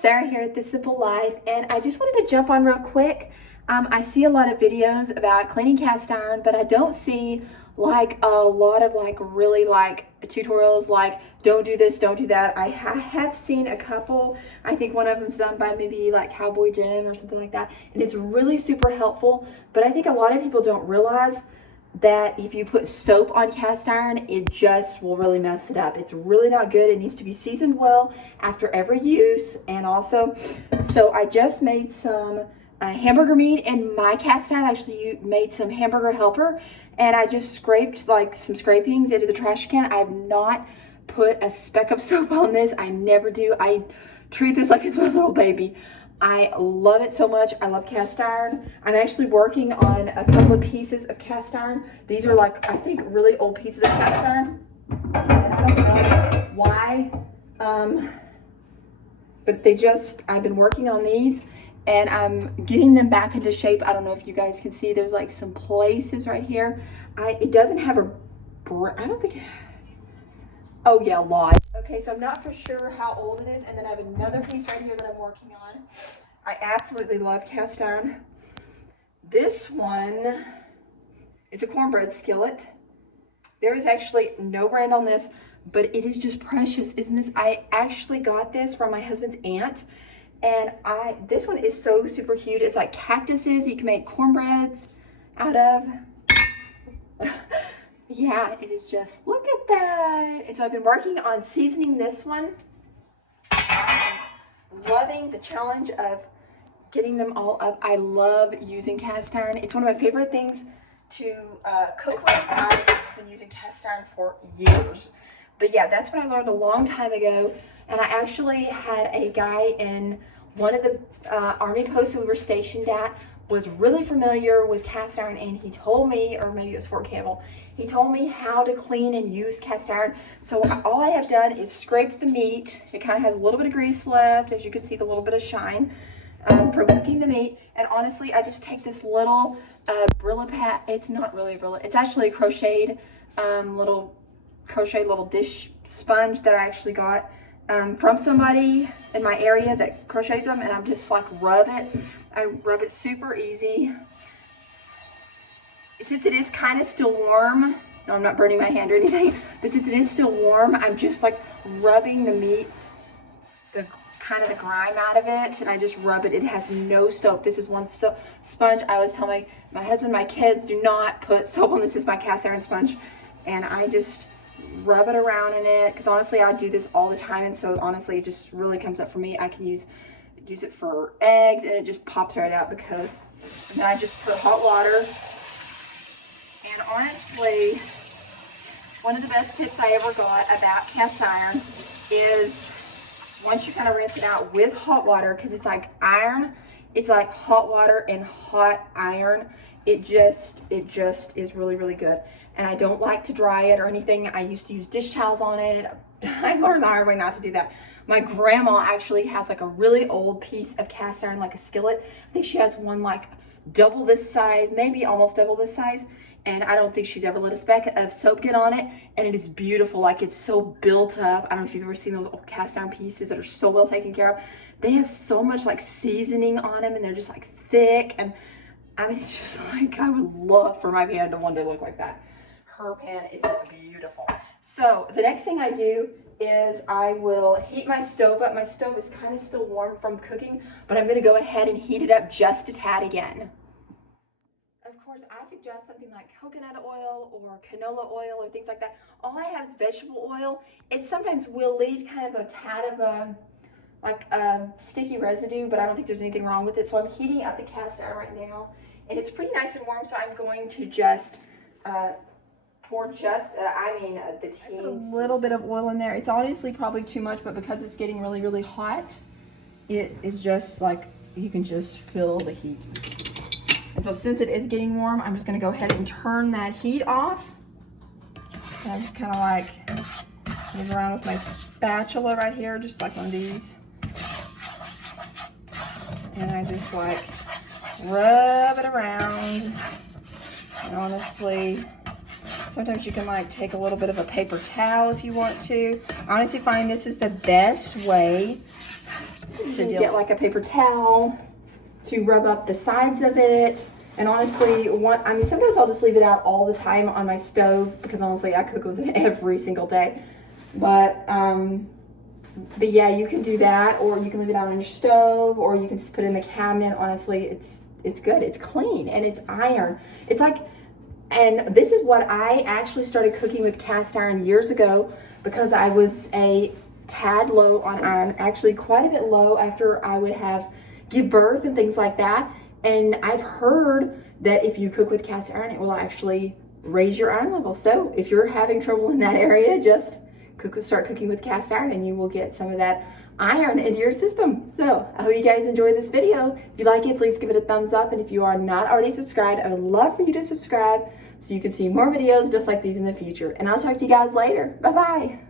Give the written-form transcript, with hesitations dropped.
Sarah here at This Simple Life, and I just wanted to jump on real quick. I see a lot of videos about cleaning cast iron, but I don't see like a lot of really tutorials like don't do this, don't do that. I have seen a couple. I think one of them's done by maybe like Cowboy Jim or something like that, and it's really super helpful. But I think a lot of people don't realize that if you put soap on cast iron, it just will really mess it up. It's really not good. It needs to be seasoned well after every use. And also, so I just made some hamburger meat in my cast iron. Actually, made some hamburger helper, and I just scraped like some scrapings into the trash can. I've not put a speck of soap on this. I never do. I treat this like it's my little baby. I love it so much. I love cast iron. I'm actually working on a couple of pieces of cast iron. These are like, I think, really old pieces of cast iron. And I don't know why, but I've been working on these and I'm getting them back into shape. I don't know if you guys can see, there's like some places right here. It doesn't have I don't think, oh yeah, lot. Okay, so I'm not for sure how old it is. And then I have another piece right here that I'm working on. I absolutely love cast iron. This one is a cornbread skillet. There is actually no brand on this, but it is just precious, isn't this? I actually got this from my husband's aunt, and this one is so super cute. It's like cactuses you can make cornbreads out of. Yeah, it is just, look at that. And so I've been working on seasoning this one. Loving the challenge of getting them all up. I love using cast iron. It's one of my favorite things to cook with. I've been using cast iron for years. But yeah, that's what I learned a long time ago. And I actually had a guy in one of the army posts that we were stationed at was really familiar with cast iron, and he told me, or maybe it was Fort Campbell, he told me how to clean and use cast iron. So all I have done is scraped the meat. It kind of has a little bit of grease left, as you can see, the little bit of shine from cooking the meat. And honestly, I just take this little Brilla pad. It's not really Brilla. It's actually a crocheted little dish sponge that I actually got from somebody in my area that crochets them, and I'm just like rub it. I rub it super easy. Since it is kind of still warm, no, I'm not burning my hand or anything, but since it is still warm, I'm just like rubbing the meat, the kind of the grime out of it, and I just rub it. It has no soap. This is one sponge. I always tell my husband, my kids, do not put soap on this. Is my cast iron sponge, and I just rub it around in it, because honestly I do this all the time, and so honestly it just really comes up for me. I can use it for eggs, and it just pops right out, because then I just put hot water. And honestly, one of the best tips I ever got about cast iron is once you kind of rinse it out with hot water, because it's like iron, it's like hot water and hot iron. It just is really, really good. And I don't like to dry it or anything. I used to use dish towels on it. I learned the hard way not to do that. My grandma actually has like a really old piece of cast iron, like a skillet. I think she has one like double this size, maybe almost double this size. And I don't think she's ever let a speck of soap get on it. And it is beautiful. Like, it's so built up. I don't know if you've ever seen those old cast iron pieces that are so well taken care of. They have so much like seasoning on them, and they're just like thick. And I mean, it's just like, I would love for my pan to one day look like that. Her pan is beautiful. So the next thing I do is I will heat my stove up. My stove is kind of still warm from cooking, but I'm gonna go ahead and heat it up just a tad again. Of course, I suggest something like coconut oil or canola oil or things like that. All I have is vegetable oil. It sometimes will leave kind of a tad of a sticky residue, but I don't think there's anything wrong with it. So I'm heating up the cast iron right now, and it's pretty nice and warm, so I'm going to just pour the teens. I put a little bit of oil in there. It's honestly probably too much, but because it's getting really, really hot, it is just like, you can just feel the heat. And so since it is getting warm, I'm just gonna go ahead and turn that heat off. And I just kind of like move around with my spatula right here, just like one of these. And I just like rub it around. And honestly, sometimes you can like take a little bit of a paper towel if you want to. I honestly find this is the best way get like a paper towel to rub up the sides of it. And honestly, sometimes I'll just leave it out all the time on my stove because honestly, I cook with it every single day. But yeah, you can do that, or you can leave it out on your stove, or you can just put it in the cabinet. Honestly, it's good. It's clean and it's iron. It's like, and this is what I actually started cooking with cast iron years ago because I was a tad low on iron, actually quite a bit low after I would give birth and things like that. And I've heard that if you cook with cast iron, it will actually raise your iron level. So if you're having trouble in that area, just start cooking with cast iron and you will get some of that iron into your system. So I hope you guys enjoyed this video. If you like it, please give it a thumbs up. And if you are not already subscribed, I would love for you to subscribe so you can see more videos just like these in the future. And I'll talk to you guys later. Bye-bye.